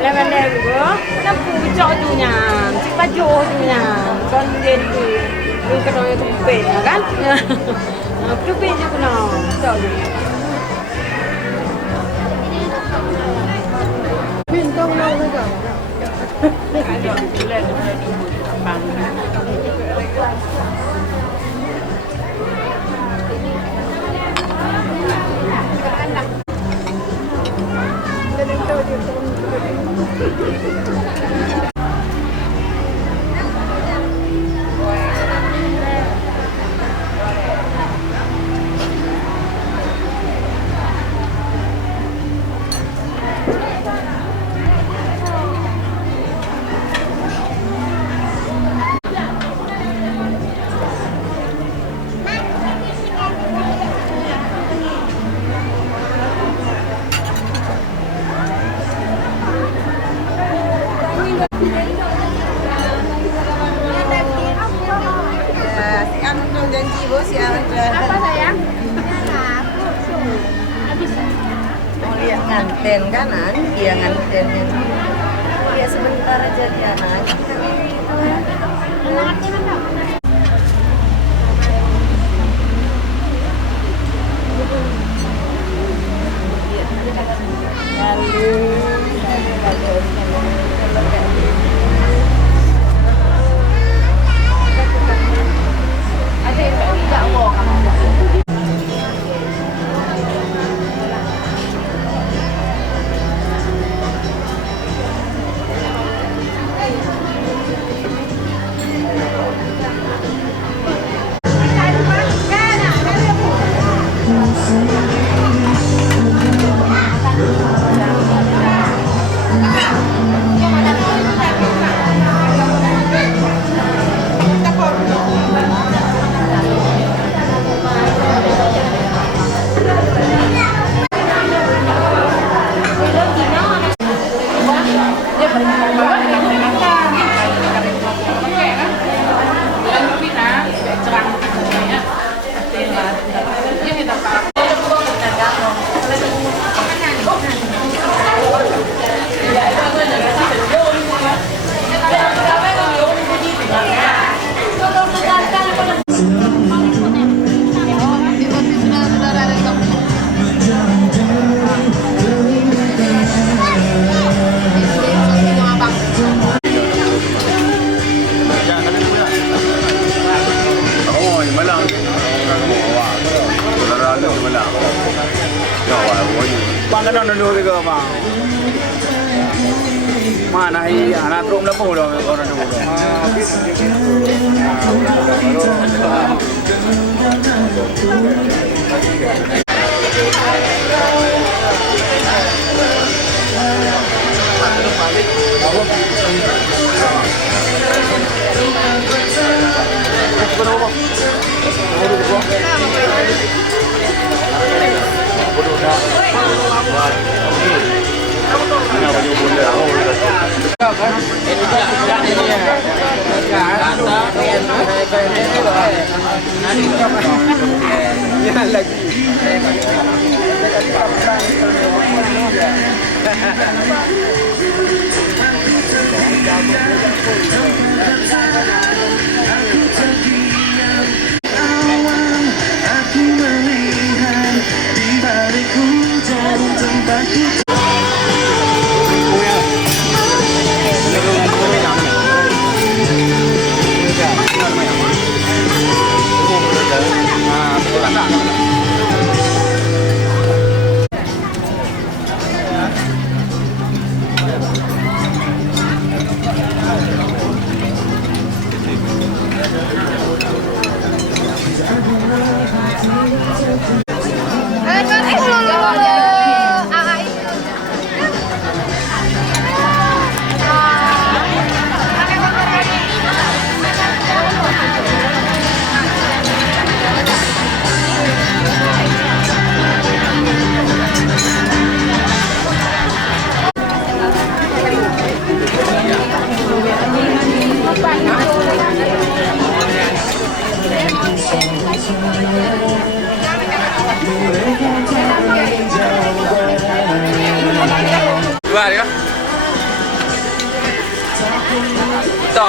Level juga, kita pucuk dunia, si baju dunia, kan jadi kita itu pay, kan? Itu pay juga no, tahu. Bintang mana kan? Ada bulan bang. Janji bos ya apa sayang? Mau lihat nganten kanan, iya nganten ya sebentar aja dia anak. Bang cái đó nó nuôi cái mà này anak rum lah pun orang orang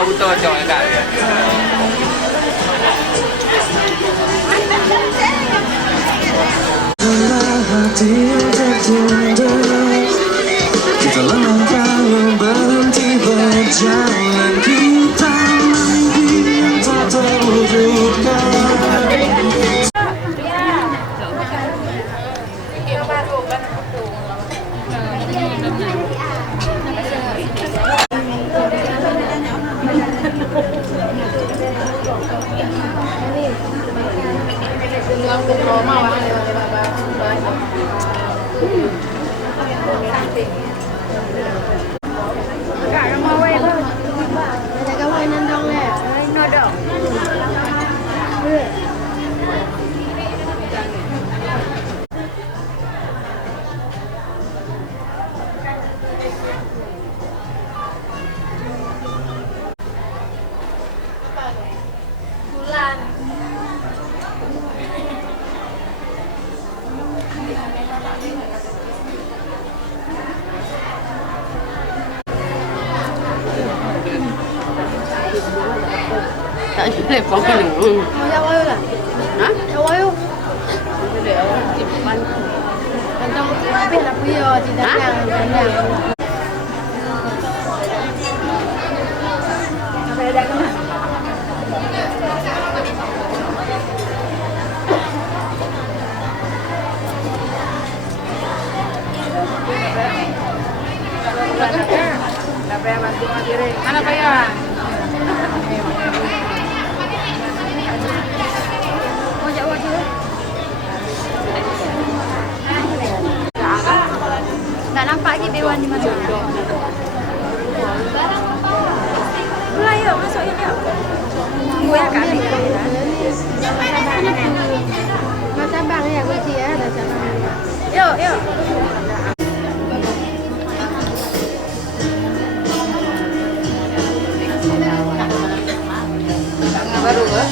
betul cok kan. Hati yang tertunda, kita langkah yang berhenti berjalan, kita mimpi yang tak terwujudkan. Tak boleh pakai ni. Jawab lah. Ha? Jawab yuk. Boleh awak simpan. Tentang apa nak punya tidak yang Apa ada kena? Mana bayar? Tak nampak lagi Dewan di mana. Mulai yuk, masuk yuk. Gue akan Mas abang ya, kunci ya. Yuk, yuk. Baru ke?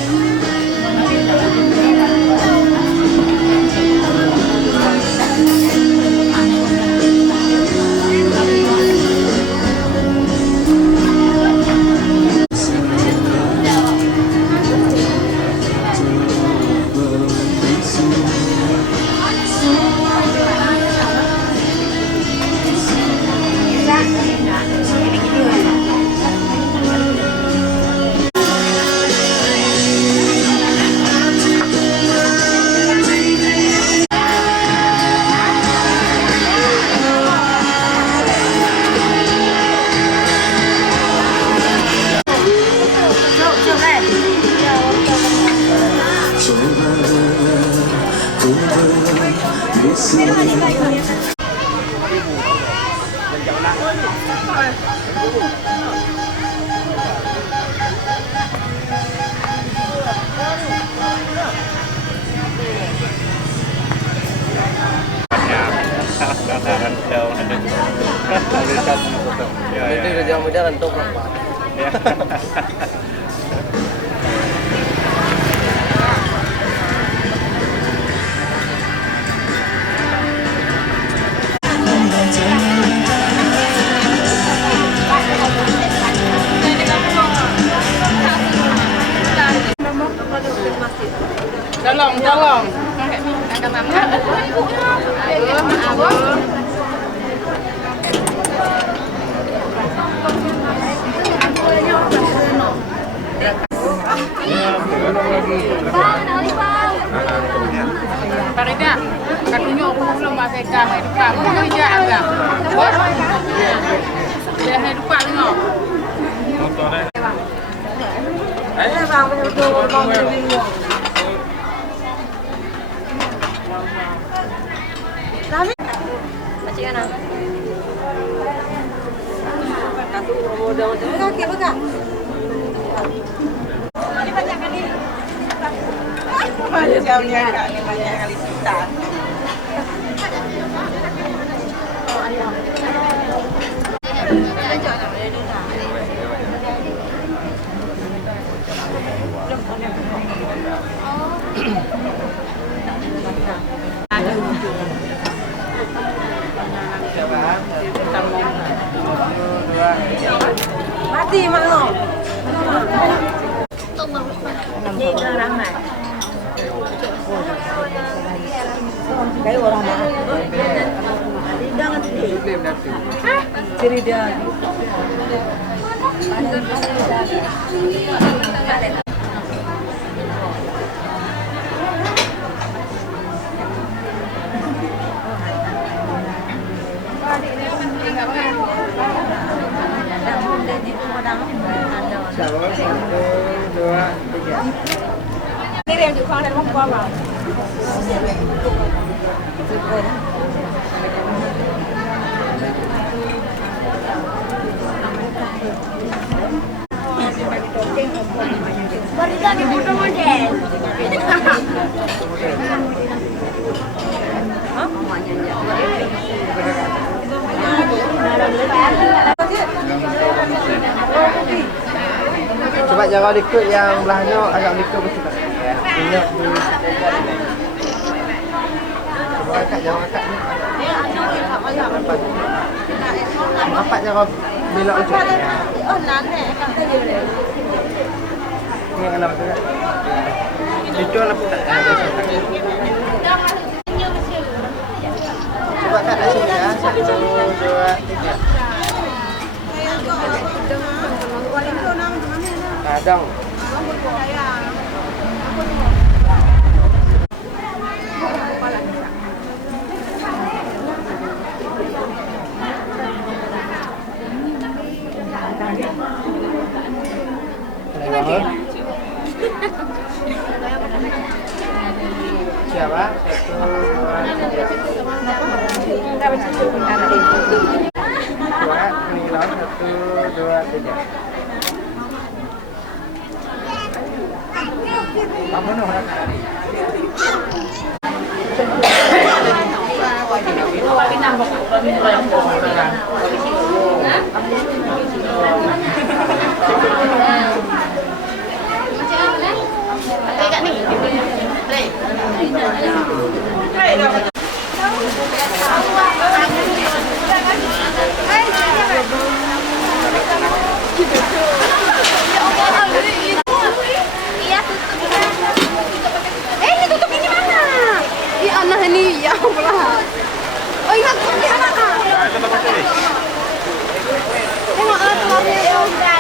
Jadi kerja muda kan top berapa? Tolong. Ada mama. Abu. Farida, katanya aku belum pakai kamera depan. Mau je agak. Bos. Dia hai depan tengok. Motor dah. Ada bang betul bang video. Lami. Macam mana? Satu modal tu. Okey, buka. Ini banyak kali. Banyak kali sultan. Mati mak Ini orang mana? Kayak orang mana? Jangan cerita. Ini rem juga kan mau bawa. Berikan di foto model. Coba jangan ikut yang belahnya agak ikut betul tak? Ingat dulu. Coba akak jangan akak ni. Nampak jangan belok ujung. Oh, nanti kata dia. Ni kena betul tak? Itu lah tak ada. Coba akak dah sini ya. 1, 2, 3. Kadang. Siapa? 1, 2, 3. Enggak bisa sebentar. Buat penilaian 1, 2, 3. Apa nak nak? Anak ini ya Allah. Oh ingat ini anak. Tengok telurnya.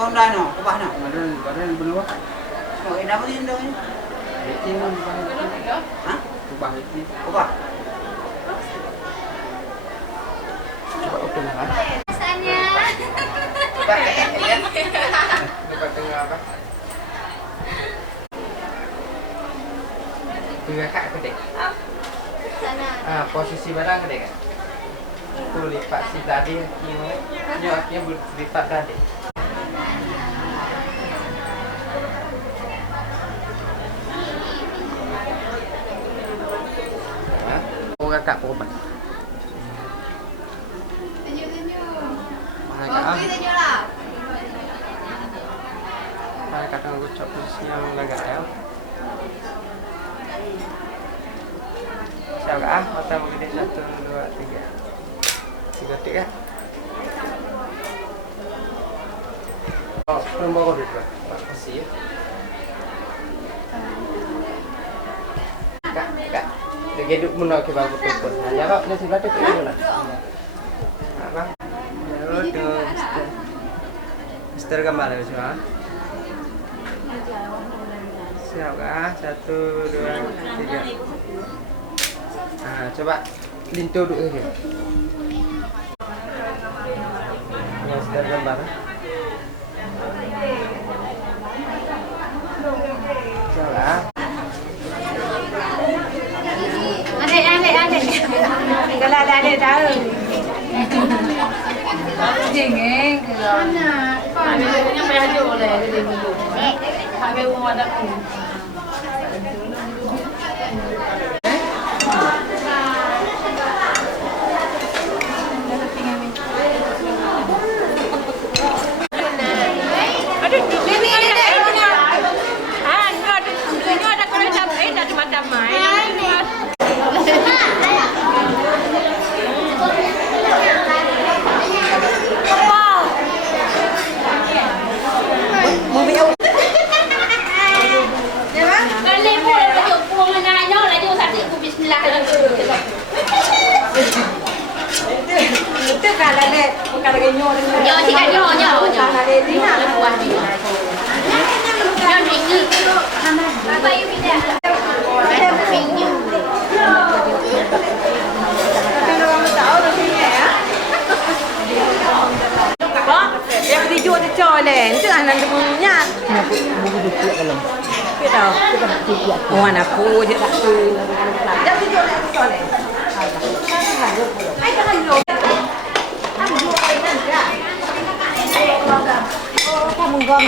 Con đây nào, có bạn nào? Badan belum. Mau ini apa ini dong ini? Lecin kan bukan. Hah? Kubah lecin. Có bạn? Coba open lah. Rasanya. Coba ya. Dapat tengah apa? Tiga kak kedek. Ah, posisi badan kedek kan? Itu lipat si tadi ini akhirnya berlipat tadi. Kakak perubat. Mana kakak? Mana kakak ucap posisi yang agak ya? Siapa kak? Mata begini 1, 2, 3. 3 tik ya? Oh, belum bawa duit pak. Makasih ya. Kak. Geduk menolak ke bangku tukun. Nah, jawab ni sila tu tu lah. Apa? Halo tu, Mister Gamal tu semua. Siap kah? 1, 2, 3. Ah, coba lintu dulu saja. Mister Gamal. Kalau ada tahu. Jengeng ke. Yang baju oleh dia dulu. Habis umur dah tu. Nyo thì cái nyo nyo nyo. Buat ni. Nyo ni ni. Apa you minta? Pinju. Yang dijual tu coleh. Itu anak temunya. Biết đâu. Ồ là cô chứ là cô. Yang dijual tu coleh. Ai cái gì? Kamu gom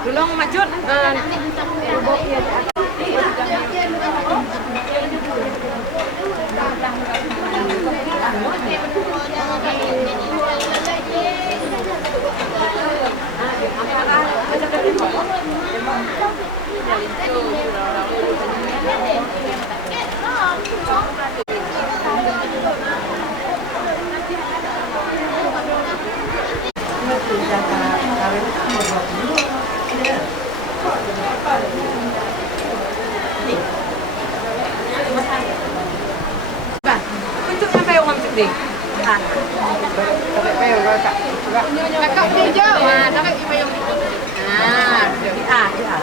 Tolong macut. Untuk sampai orang sedih. Kakak hijau. Kakak hijau.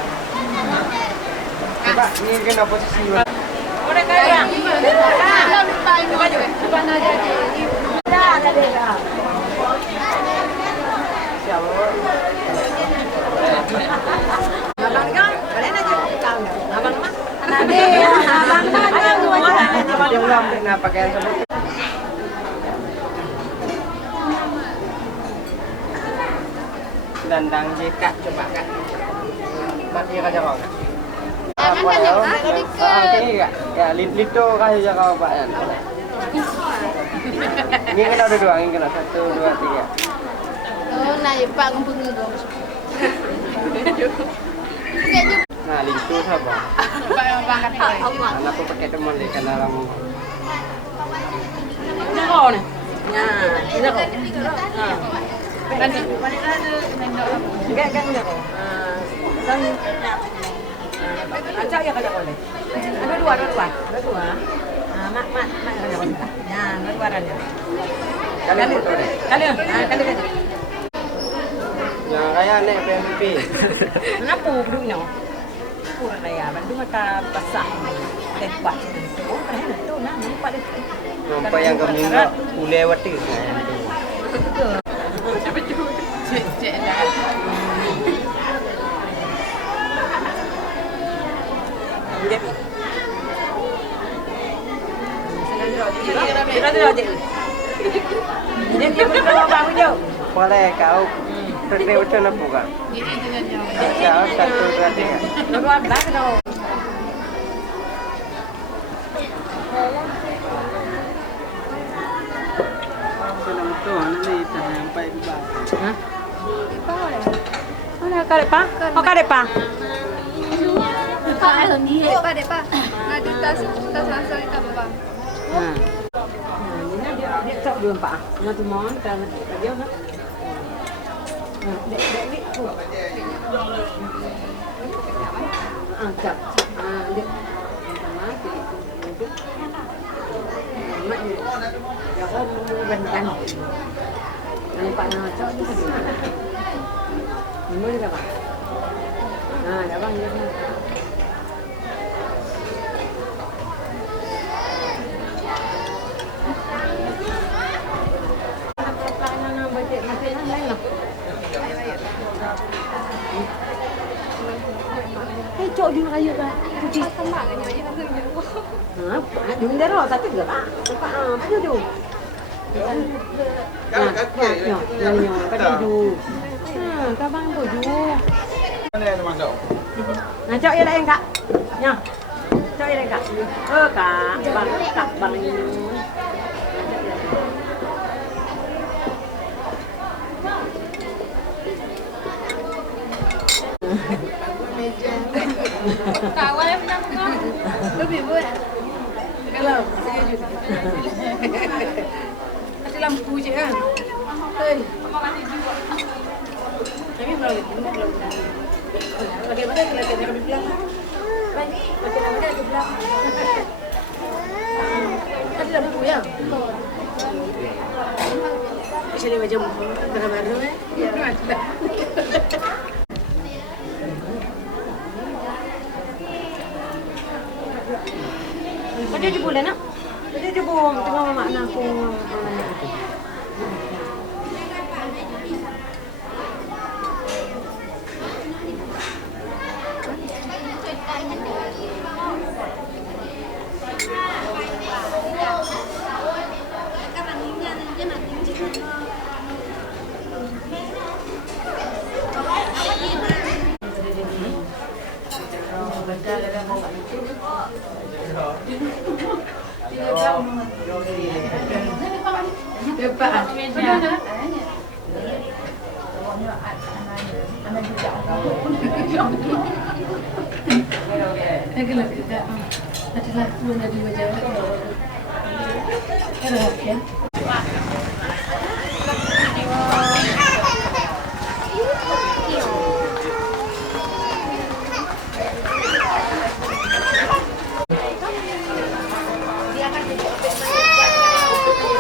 Pak, ni kena posisi mana? Orang kaya. Kalau depan baju. Depan aja je. Dah ada dah. Siapa? Abang kan, boleh nak jadi kau. Abang mah. Nanti abang kan ada dua orang. Dia ulang kena pakai sebut. Dandang je kak, coba kak. Mak dia kan jawab. Apa ya? Okey kak. Ya, lito kasih jawab Pak kan. Ini kena ada dua, ini kena 1, 2, 3. Oh, nak Pak kumpul dulu. Nah, lito siapa? Bang kata. Kenapa pakai teman dia kena ramu? Kau ni. Nah, ini kau. Nanti mana ada mendok. Enggak kan ni kau. Dan acak ya kalau kau ni. Ada dua. Mak ada kau. Nah, dua ada. Kalian foto deh. Kalian. Yang kaya naik PMP. Kenapa duduknya? Kurang daya. Bandung mata pasang. Lepas itu. Oh, kena tu nah, nampak dia. Nampak yang kami nak ulai wati. Cek dah. Dia berapa bang video? Boleh kau pergi macam apa kak? Kau 1, 2, 3. Dua belas dah. Mana karepa? Oh karepa. Pak ni depa. Nanti tas langsung kita bawa. Dia tak dua pak. Nanti mohon kalau dia nak. Dek tu. Angkat. Dek. Mak ni. Ya kan bentan. Nampak nak cak ni sedih. Mana dah pak? Dah bang dia. Cok di Melayu kan. Cuci tambah kan dia. Di bendera satu ke pak? Pak apa tu? Kalau kaki ya. Kan baju. Kabang baju. Mana yang masuk? Nah, cok ya lain kak. Ya. Cok ya lain kak. Kak bang ini. Kawan yang punya muka. Lebih boleh. Kalau. Kasih lampu je kan. Hei. Kami belum. Bagaimana kita kami bilang? Bagaimana kita bilang? Kasih lampu ya. Bisa ni macam baru eh? Ya. Ada di bulan nak? Ada di bom tengah mak nak aku.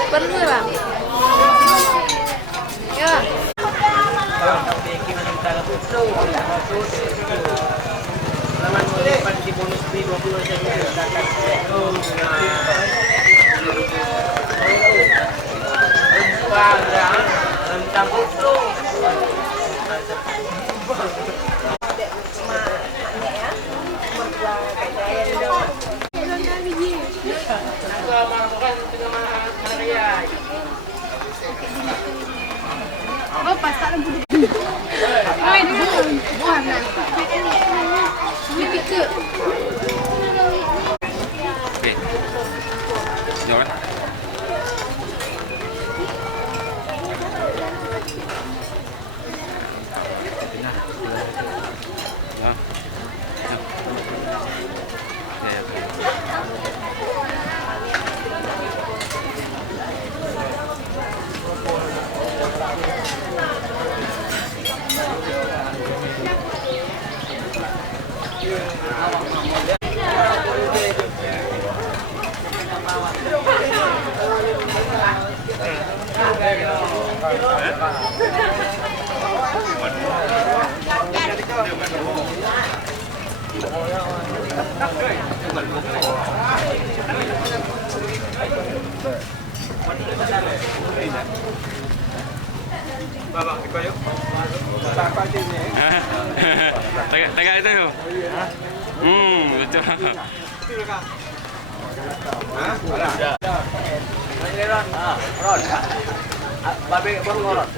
Perlu ya bang? Ya. Laman boleh pandit bonus B20 saja dapat rentang itu Oh, pasal lembu. Ai, buah nak. Ini pika. Okey. Jom kan. Babang, ikut yuk. Tengah itu. Betul. Babe baru ngorot.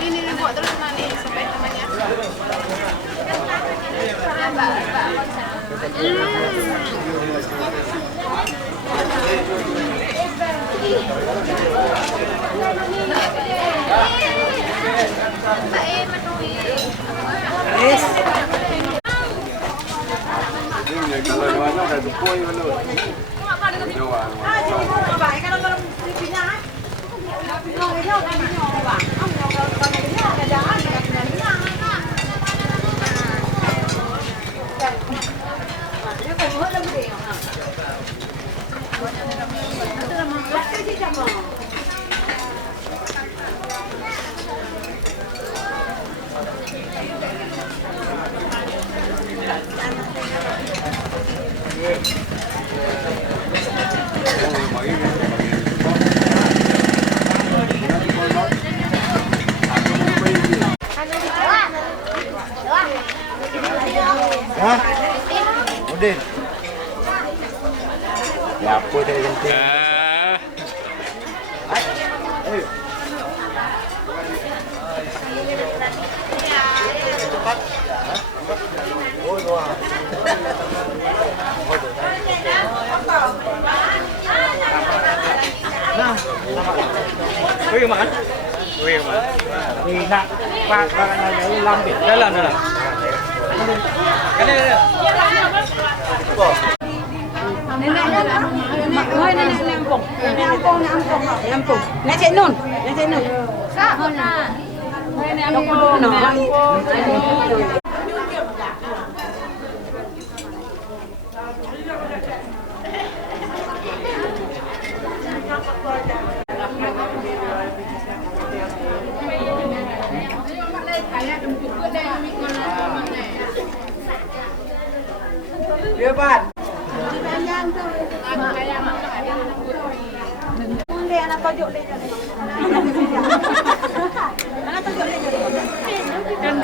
Ini buat terus nanti sampai namanya. Udin. Ya apa dari genting. Wih makan. Wih makan. Wih nak. Pak ada lambe. Dalam. Kan ada. Nenek Lampung. Nak Cik Nun. Kak, mana? Dia ban. Anak tajuk dia. Anak tajuk dia. Kan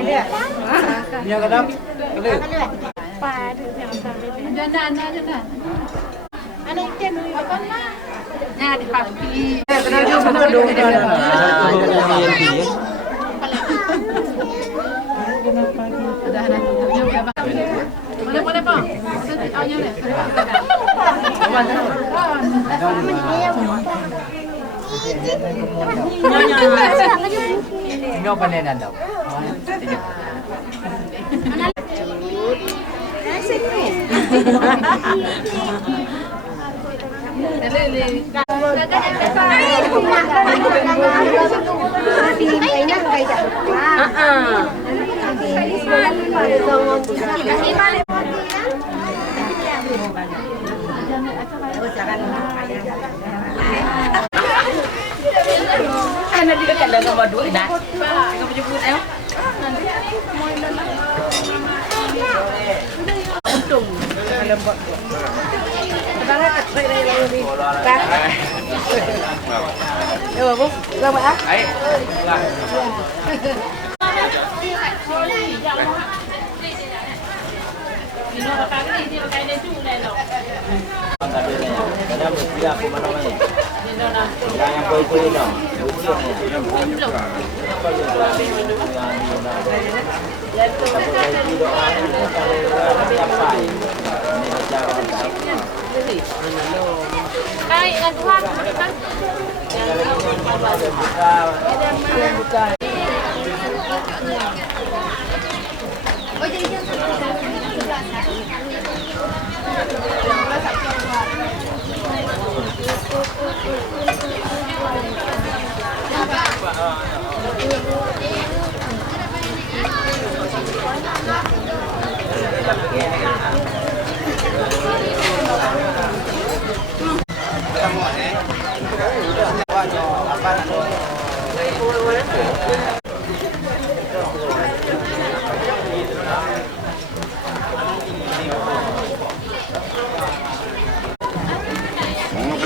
dia. Dia kadang. Jangan. Anak ikan apa nak? Nah, di pagi. Kena dia betul dong. Udah anak juga. Boleh Pak. Au nya ni. Nyo panen anda. Nanti dia kan dengan madu dah. Tengok menyebut eh. Untung lembut. Sekarang kat saya ni. Kan? Yo, Bu. Lama ah. Air. Kadang mesti aku mana-mana. Yang boleh dong. Kai dengan Tuhan.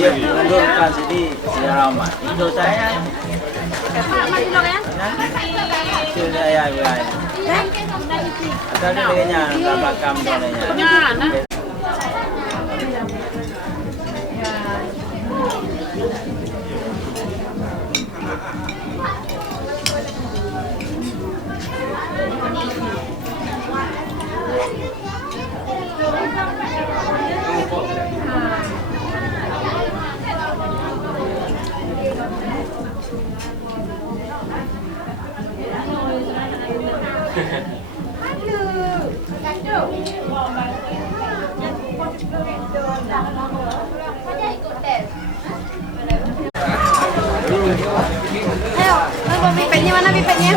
Mengundurkan sini ramai. Itu saya. Itu saya wilayah. Atau dia dengan belakang dia. Ayo, pipetnya mana pipetnya?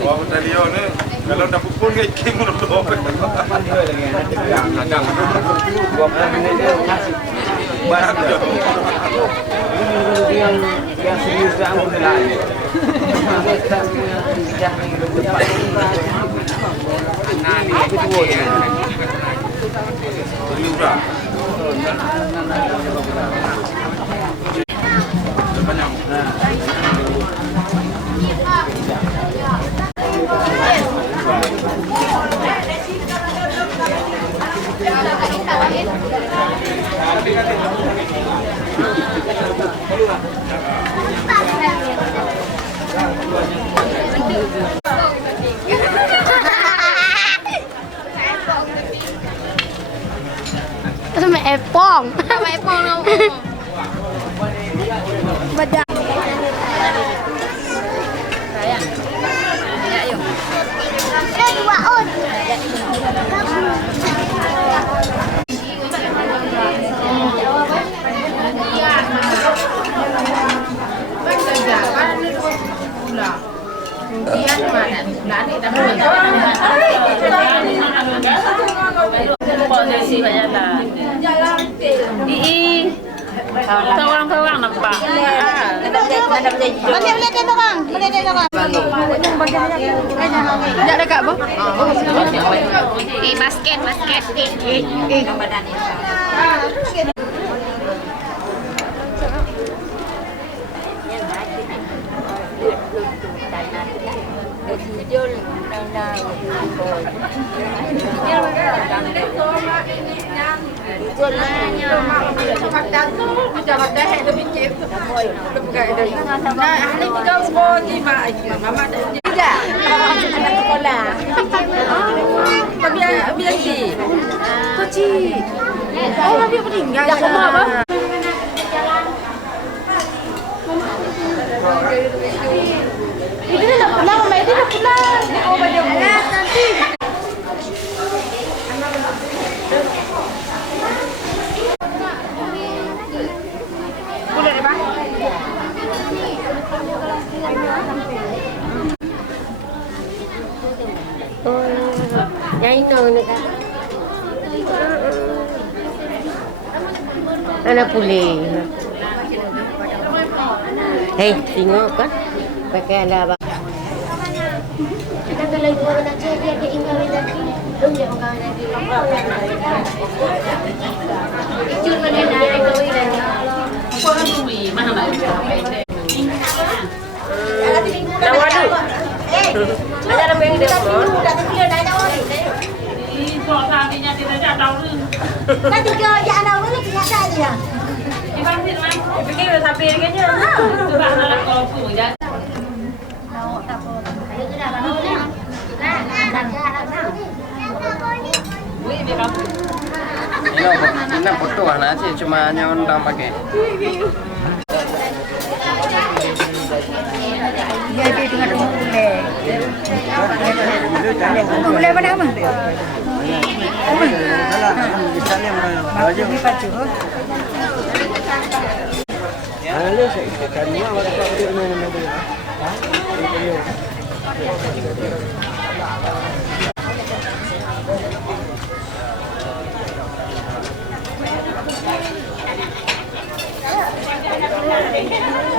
Wah, tadi ni kalau dah pun kayak kim udah kadang. Yang serius dah mulai. Mẹ Pong đâu? Badak. Posisi banyak lah. Orang-orang nampak. Mana boleh dia orang? Boleh dia orang. Tak dekat apa? Basket. Yang itu dekat. Anak pulih. Hei, tengok kan? Pakai ala apa? Kita kalau ibu nak cari dia ingat lagi. Belum dia makan lagi. Itu mana dah kau ini. Kau kan bumi, mana nak? Tawadu. Ada orang yang dia pun. Kau tadinya tidak tahu rin. Kan tiga je anak mana kenyataan dia. Ikan sih kan? Fikir sampai kayaknya. Tu kan nak kalau pun ya. Ini foto anak sih cuma nyondang pakai. Dia ada dengan boleh. Boleh mana mah? Thank you.